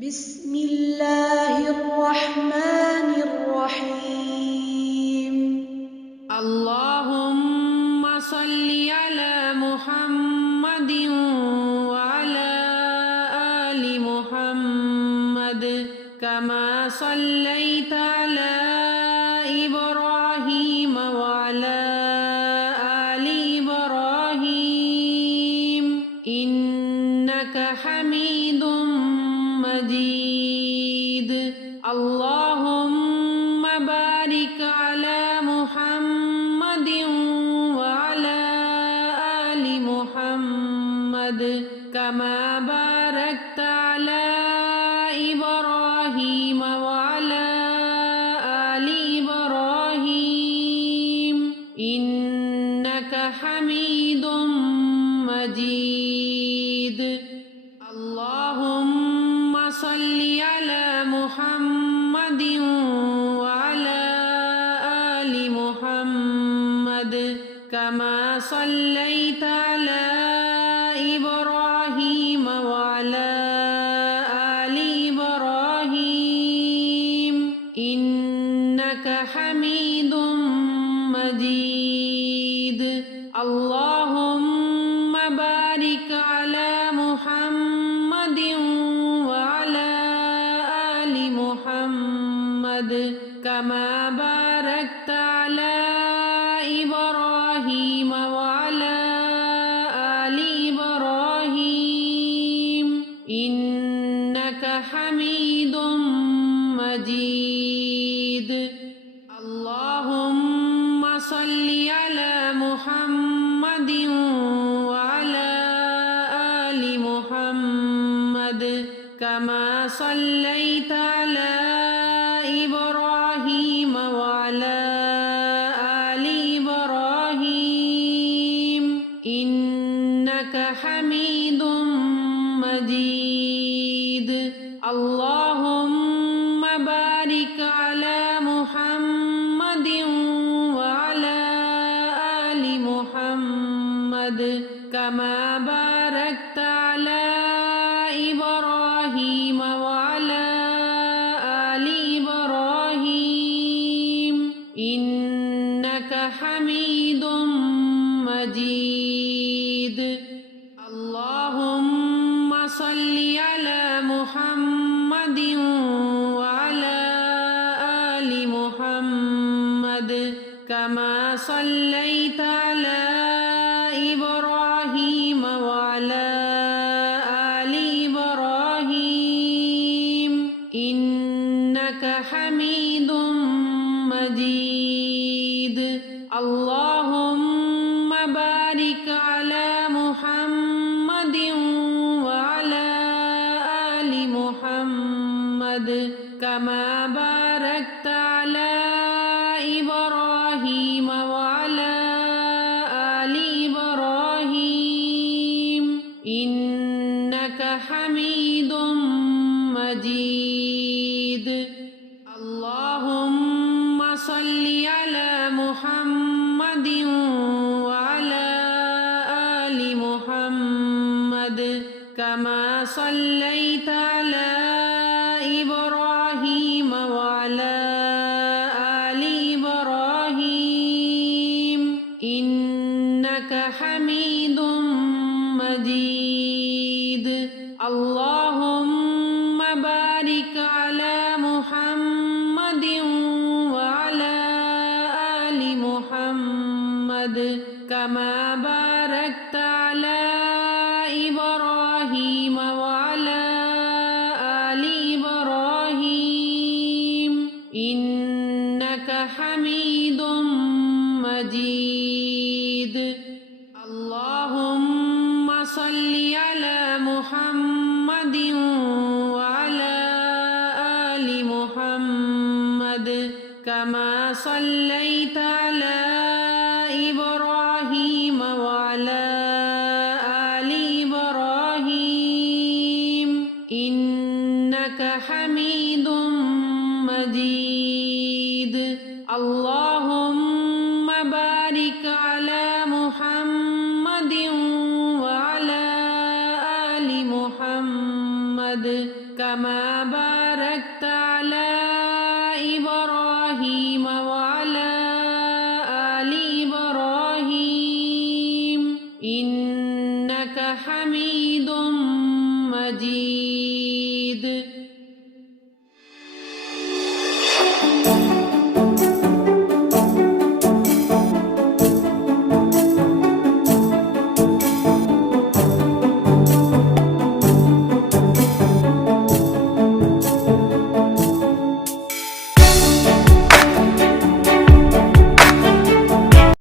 بسم الله الرحمن الرحيم. اللهم صل على محمد وعلى آل محمد كما صليت على إبراهيم وعلى آل إبراهيم إنك حميد مجيد. اللهم بارك على محمد وعلى آل محمد كما باركت على إبراهيم وعلى آل إبراهيم إنك حميد مجيد. اللهم صل على محمد وعلى آل محمد كما صليت على إبراهيم وعلى آل إبراهيم إنك حميد مجيد. اللهم بارك على محمد وعلى آل محمد كما باركت على إبراهيم وعلى آل إبراهيم إنك حميد مجيد. اللهم صل على محمد وعلى آل محمد كما صليت على إبراهيم وعلى آل إبراهيم إنك حميد مجيد. اللهم بارك على محمد وعلى آل محمد كما باركت على إبراهيم وعلى آل إبراهيم إنك حميد مجيد. اللهم صل على محمد وعلى آل محمد كما صليت على إبراهيم وعلى آل إبراهيم إنك حميد مجيد. اللهم بارك على محمد وعلى آل محمد كما باركت على إبراهيم وعلى آل إبراهيم إنك حميد مجيد. اللهم صل على محمد وعلى آل محمد كما صليت على إبراهيم وعلى آل إبراهيم إنك حميد مجيد. اللهم بارك على محمد وعلى آل محمد كما باركت على إبراهيم وعلى آل إبراهيم إنك حميد مجيد. اللهم صل على محمد وعلى آل محمد كما صليت على إبراهيم وعلى آل إبراهيم إنك حميد مجيد. اللهم بارك على محمد وعلى آل محمد كما كما باركت على إبراهيم وعلى آل إبراهيم إنك حميد مجيد